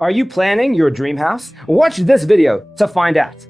Are you planning your dream house? Watch this video to find out.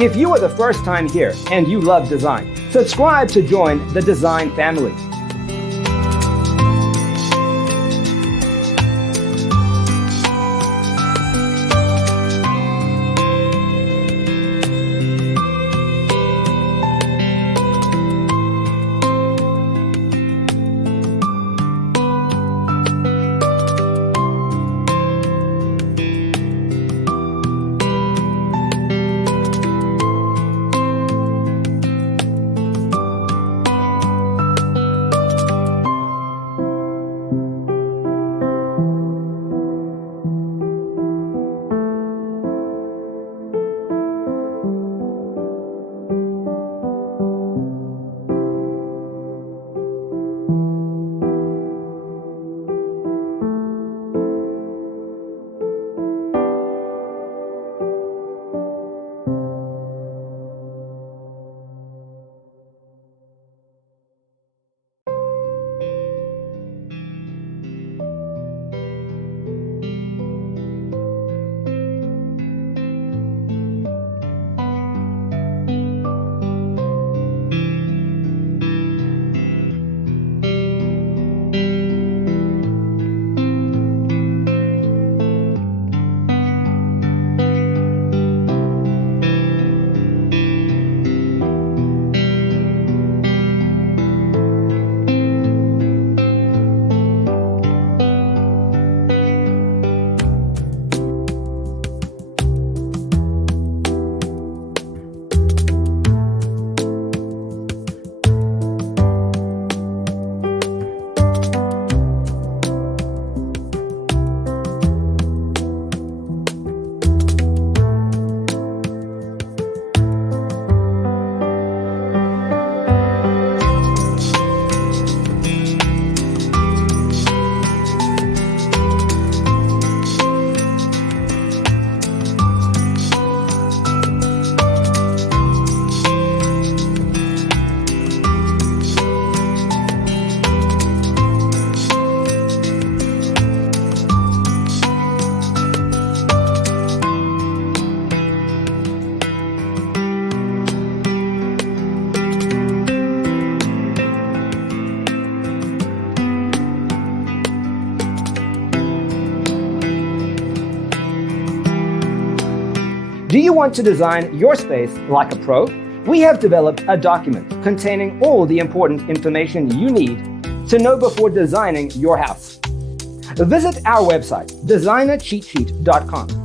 If you are the first time here and you love design, subscribe to join the design family. Do you want to design your space like a pro? We have developed a document containing all the important information you need to know before designing your house. Visit our website, designercheatsheet.com.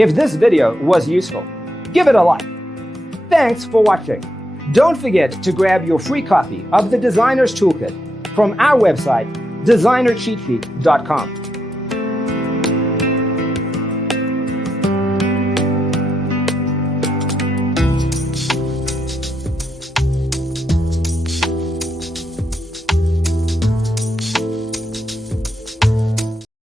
If this video was useful, give it a like. Thanks for watching. Don't forget to grab your free copy of the Designer's Toolkit from our website, designercheatsheet.com.